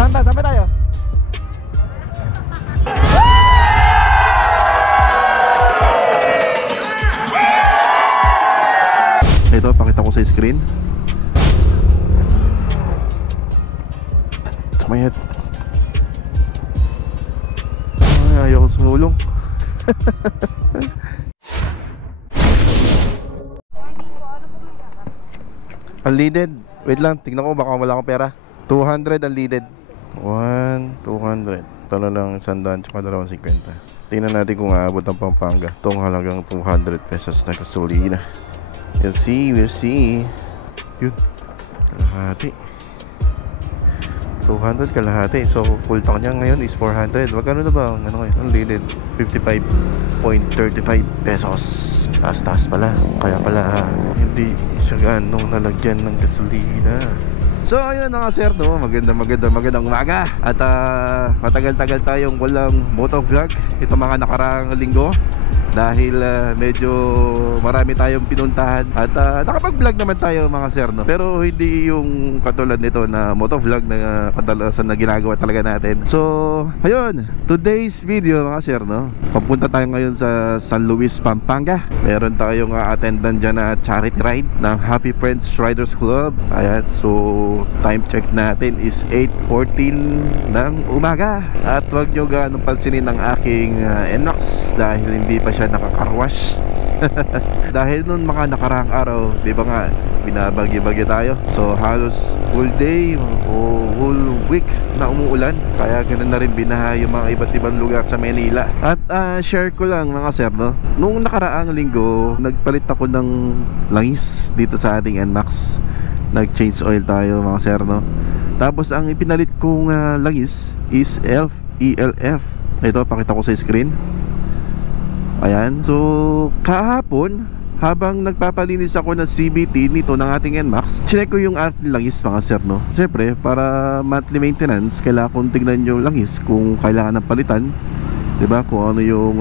Saan ba tayo? Ito, pakita ko sa screen. Sumayat. Ay, ayaw ko sumulong. Unleaded. Wait lang, tignan ko baka wala akong pera. 200 unleaded. 200. Talo lang 100 tsaka 250. Tingnan natin kung aabot ang Pampanga. Itong halagang 200 pesos na gasolina. We'll see. Yun. Kalahati. 200 kalahati. So full tank niya ngayon is 400. Magkano na ba ang ano ngayon? Unleaded 55.35 pesos. Taas pala. Kaya pala hindi siya ganong nalagyan ng gasolina. So ayun mga sir, no? Magandang umaga. At matagal-tagal tayong walang motovlog ito mga nakaraang linggo. Dahil medyo marami tayong pinuntahan. At nakapag-vlog naman tayo mga sir, no? Pero hindi yung katulad nito na motovlog na kadalasan na ginagawa talaga natin. So ayun, today's video mga sir, no? Papunta tayo ngayon sa San Luis, Pampanga. Meron tayong attendan dyan na charity ride ng Happy Friends Riders Club. Ayan, so time check natin is 8:14 ng umaga. At wag nyo ganong pansinin ang aking NMAX dahil hindi pa siya nakakarwash. Dahil nun mga nakaraang araw, di ba nga, binabagyo-bagyo tayo. So halos whole day o whole week na umuulan. Kaya ganun na rin binaha yung mga iba't ibang lugar sa Manila. At share ko lang mga sir, no? Nung nakaraang linggo, nagpalit ako ng langis dito sa ating NMAX. Nag-change oil tayo mga sir, no? Tapos ang ipinalit kong langis is ELF. Ito, pakita ko sa screen. Ayan, so kahapon habang nagpapalinis ako ng CVT nito ng ating NMAX, check ko yung ating langis mga sir, no? Siyempre, para monthly maintenance, kailangan kong tignan yung langis kung kailangan ng palitan, diba? Kung ano yung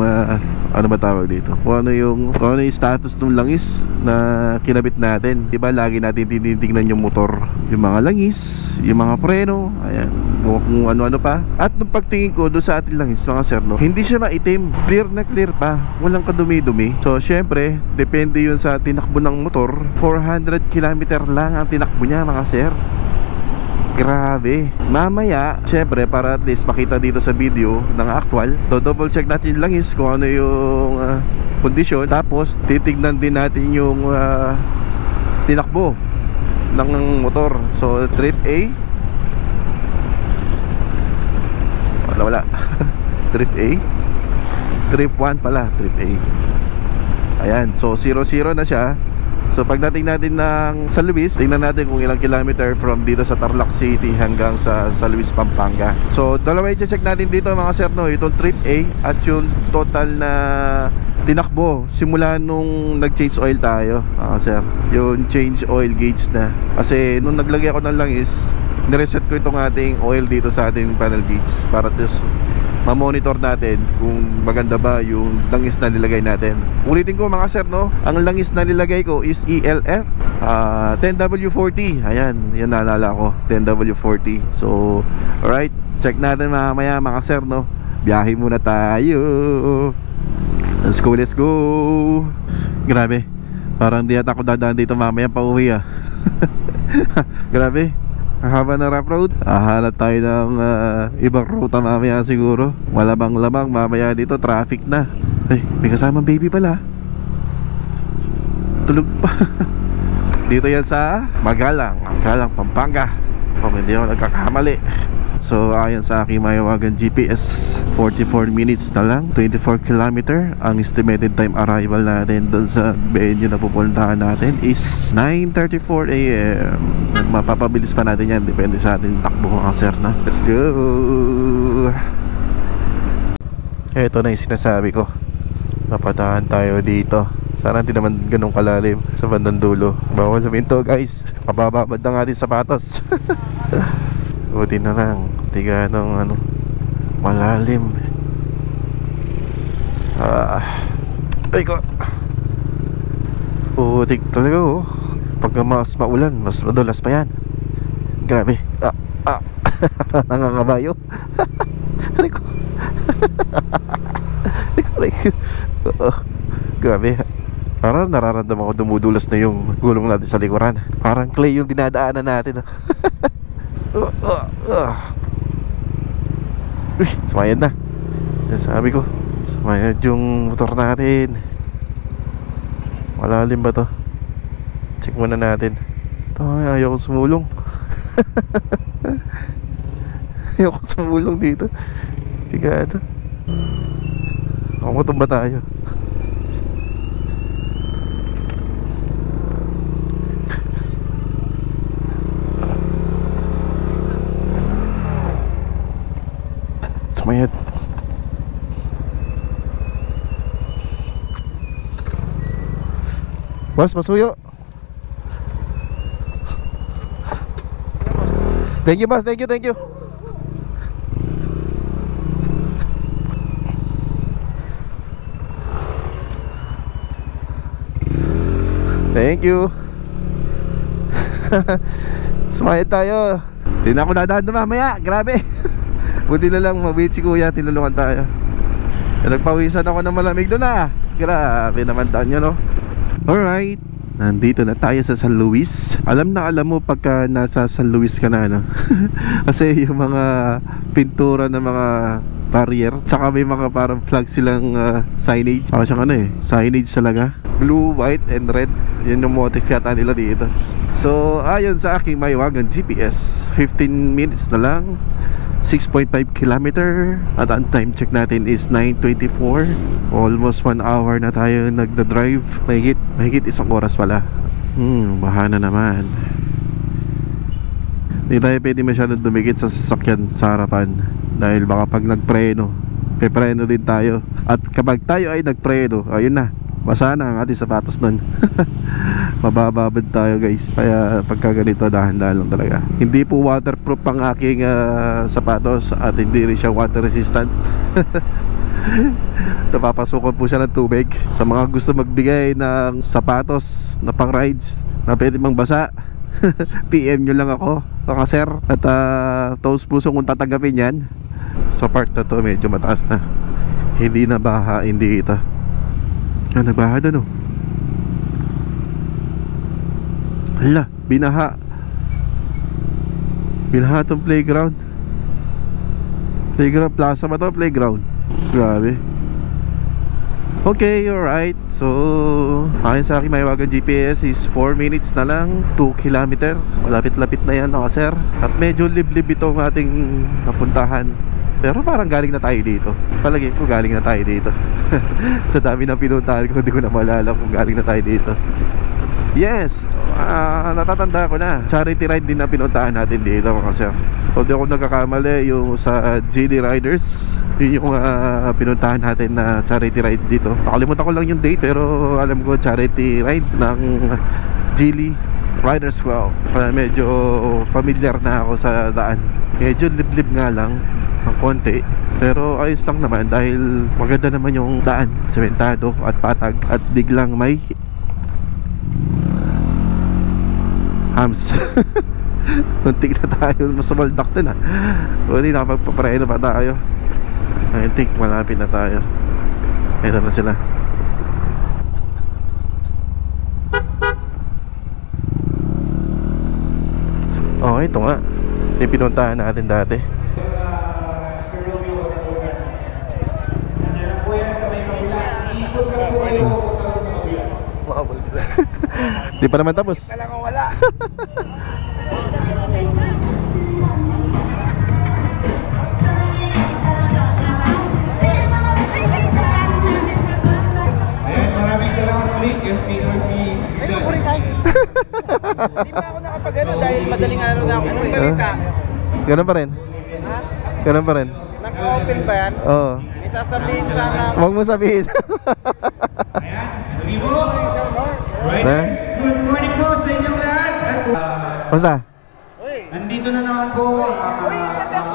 ano ba tawag dito? Kung ano yung status ng langis na kinabit natin. Diba lagi natin tinitingnan yung motor, yung mga langis, yung mga preno, ayan, kung ano-ano pa. At nung pagtingin ko doon sa ating langis mga sir, no, hindi siya maitim, clear na clear pa, walang kadumi-dumi. So syempre, depende yun sa tinakbo ng motor. 400 km lang ang tinakbo niya mga sir. Grabe. Mamaya, syempre, para at least makita dito sa video ng actual, double check natin yung langis kung ano yung kondisyon. Tapos titignan din natin yung tinakbo ng motor. So trip A, wala trip A, trip 1 pala, trip A. Ayan, so 0-0 na siya. So pagdating natin ng San Luis, tingnan natin kung ilang kilometer from dito sa Tarlac City hanggang sa San Luis, Pampanga. So dalawa i-check natin dito mga sir, no, itong trip A at yung total na tinakbo simula nung nag-change oil tayo mga sir. Yung change oil gauge na. Kasi nung naglagay ako ng langis, nireset ko itong ating oil dito sa ating panel gauge para ma-monitor natin kung maganda ba yung langis na nilagay natin. Ulitin ko mga sir, no, ang langis na nilagay ko is ELF 10W40. Ayan, yan naalala ko, 10W40. So alright, check natin mamaya mga sir, no. Biyahe muna tayo. Let's go. Grabe, parang di ata ako dadaan dito mamaya pa uwi Grabe, haba na rough road. Hahanap tayo ng ibang ruta mamaya siguro. Malamang mamaya dito traffic na. Ay, may kasamang baby pala. Tulog pa. Dito yan sa Magalang, Pampanga, kung hindi ako nagkakamali. So ayon sa aking mayawagan GPS, 44 minutes na lang, 24 km. Ang estimated time arrival natin doon sa venue na pupuntahan natin is 9:34 AM. Mapapabilis pa natin yan, depende sa ating takbo mga sir, na. Let's go. Ito na yung sinasabi ko, napatahan tayo dito. Sana hindi naman ganun kalalim sa bandang dulo. Bawal huminto guys, mabababad ng ating sapatos. Buti na lang, tiga ng malalim. Ay ko. Putik talaga oh. Pagka mas maulan, mas madulas pa yan. Grabe. Nangangabayo. Rico. Rico. Grabe. Parang nararamdaman ko dumudulas na yung gulong natin sa likuran. Parang clay yung dinadaanan natin. Uy, sumayad na. Sabi ko, sumayad yung motor natin. Malalim ba to? Check muna natin. Ay, ayaw ko sumulong. Ayaw ko sumulong dito. Tigado. Kumutumba tayo. Sumayad. Boss, masuyo. Thank you, boss. Thank you. Thank you. Sumayad tayo. Hindi na ako dadaan na mamaya. Grabe. Buti na lang mabait si kuya. Tinulungan tayo. Nagpawisan ako ng malamig doon ah. Grabe naman daan nyo, no? Alright, nandito na tayo sa San Luis. Alam mo pagka nasa San Luis ka na, no? Kasi yung mga pintura ng mga barrier, tsaka may mga parang flag silang signage. Parang siyang signage talaga. Blue, white, and red. Yan yung motif yata nila dito. So, ayon sa aking Maywagan GPS, 15 minutes na lang, 6.5 kilometer. At ang time check natin is 9:24. Almost 1 hour na tayo nagda-drive. Mahigit isang oras pala. Baha na naman. Hindi tayo pwede masyadong dumikit sa sasakyan sa harapan, dahil baka pag nagpreno, pepreno din tayo. At kapag tayo ay nagpreno, ayun na, basa na ang ating sapatos nun. Mabababad tayo guys. Kaya pagka ganito, dahan-dahan lang talaga. Hindi po waterproof ang aking sapatos, at hindi rin siya water resistant. Napapasukan po siya ng tubig. Sa mga gusto magbigay ng sapatos na pang rides na pwede mang basa, PM nyo lang ako, mga sir. At taos puso kung tatanggapin yan. Sa part na to medyo mataas na. Hindi na baha, hindi ito. Nagbaha doon, oh. Hala, binaha tong playground. Playground, plaza ba to? Playground. Grabe. Okay, alright. So, akin sa aking Maywagan GPS is 4 minutes na lang, 2 kilometer. Malapit-lapit na yan, mga sir. At medyo liblib itong ating napuntahan. Pero parang galing na tayo dito. Palagi ko galing na tayo dito. Sa dami ng pinuntahan ko, hindi ko na maalala kung galing na tayo dito. Yes, natatanda ko na. Charity ride din na pinuntahan natin dito, mga sir. So di ako nagkakamali, yung sa GD Riders, yun yung pinuntahan natin na charity ride dito. Nakalimutan ko lang yung date, pero alam ko charity ride ng Geely Riders Club. Medyo familiar na ako sa daan. Medyo liblib nga lang ng konti, pero ayos lang naman dahil maganda naman yung daan, sementado at patag. At biglang may hams. Muntik na tayo masumaldak din, hindi nakapagpapareno pa tayo. I think malapit na tayo. Ito na sila. Oh, ito nga, yung pinuntahan natin dati. Di pa naman tapos. Wala. Maraming salamat ulit. Yes, hindi pa ako nakapagano dahil madaling araw na ako ng balita. Ganun pa rin? Ha? Ganun pa rin? Naka-open ba yan? Oo. May sasabihin sana. Huwag mo sabihin. Riders, good morning po sa inyong lahat. Basta? Nandito na naman po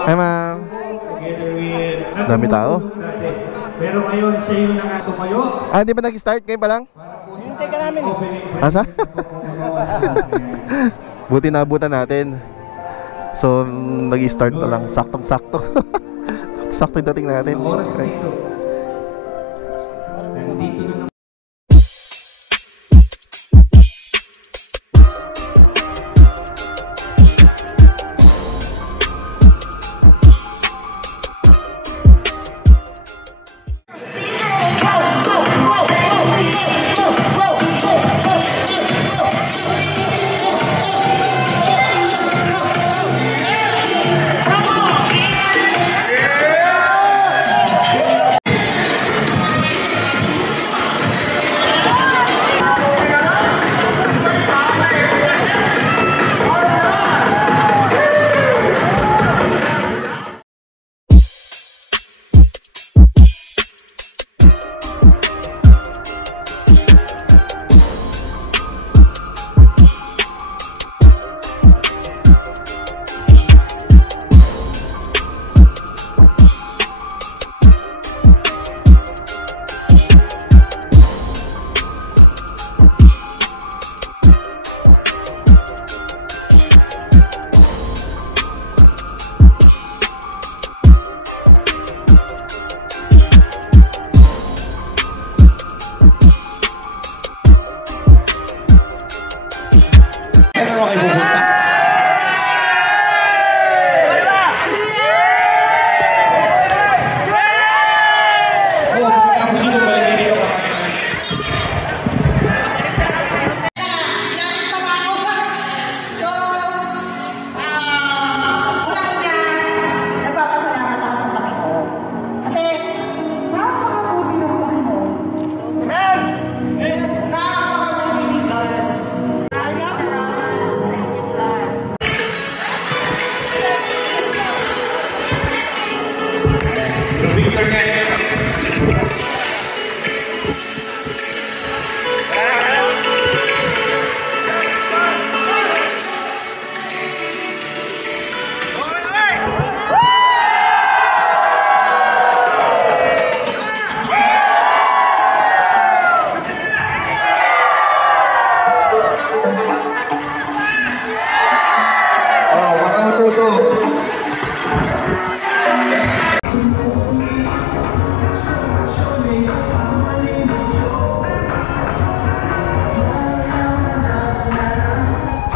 Hi ma'am. together with Dami tao. Pero ngayon siya yung nakatumayo. Di ba nag-start? Ngayon pa lang? Hintay ka namin. Asa? Buti naabutan natin. So, nag-start pa lang. Saktong-sakto. Sakto yung dating natin. Oras dito. Nandito na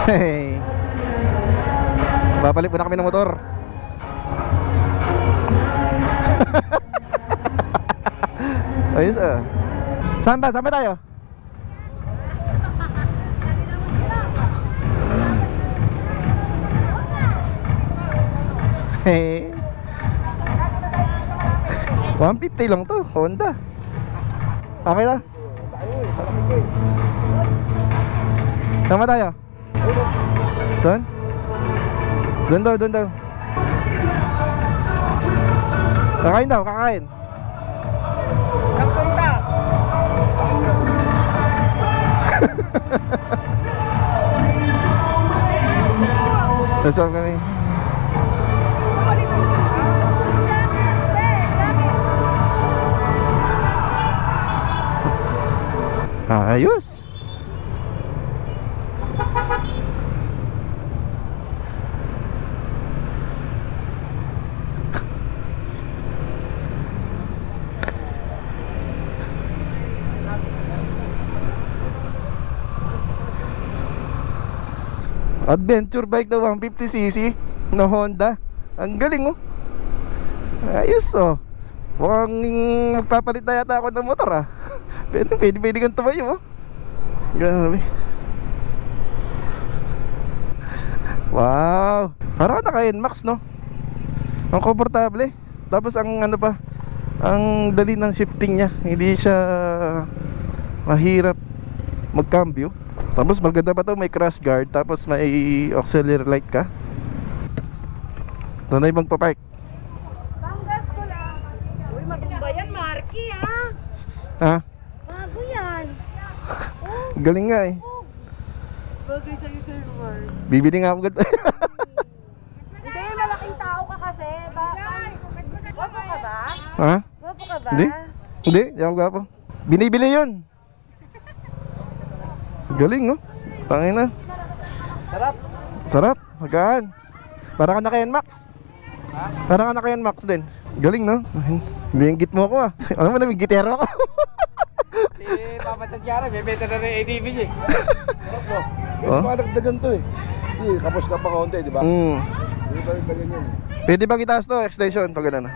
Hey. Babalik muna kami ng motor. Ayos ah. Saan ba? Saan ba tayo? Hey. 150 lang to, Honda. Okay na? Sama tayo? Doon? Doon daw, doon daw. Kakain daw, kakain. Nagpunta. Sasama kami. Ayos. Adventure bike daw 150cc na Honda. Ang galing oh. Ayos oh. Mukhang magpapalit na yata ako ng motor ah. Pwede kang tumayo oh. Grabe. Wow. Parang naka-NMAX no. Ang komportable. Tapos ang ano pa, ang dali ng shifting niya. Hindi siya mahirap magcambio. Tapos maganda pa to, may crash guard. Tapos may auxiliary light ka. Doon ay magpapark. Panggas ko lang. Uy, maganda yan, Marky, ha? Ha? Bago yan. Galing nga eh. Bagay sa'yo, Sir Mark. Bibili nga ako ganito. Hindi, malaking tao ka kasi. Gwapo ka ba? Ha? Gwapo ka ba? Hindi. Hindi, di ako gwapo. Binibili yun. Galing no? Tangin na. Sarap. Sarap, magaan. Para ka na kay Max. Para ka na kay Max din. Galing, no? Binggit mo ako ah. Alam mo na, may gitero ako. Si Papa Tatyara, may beta na rin ADV niya eh. Oh? Madagdagan to eh. Kasi kapos ka pa konti, di ba? Mm. Hindi pa rin dagan yan. Pwede bang itaas to, extension, pag gano'n?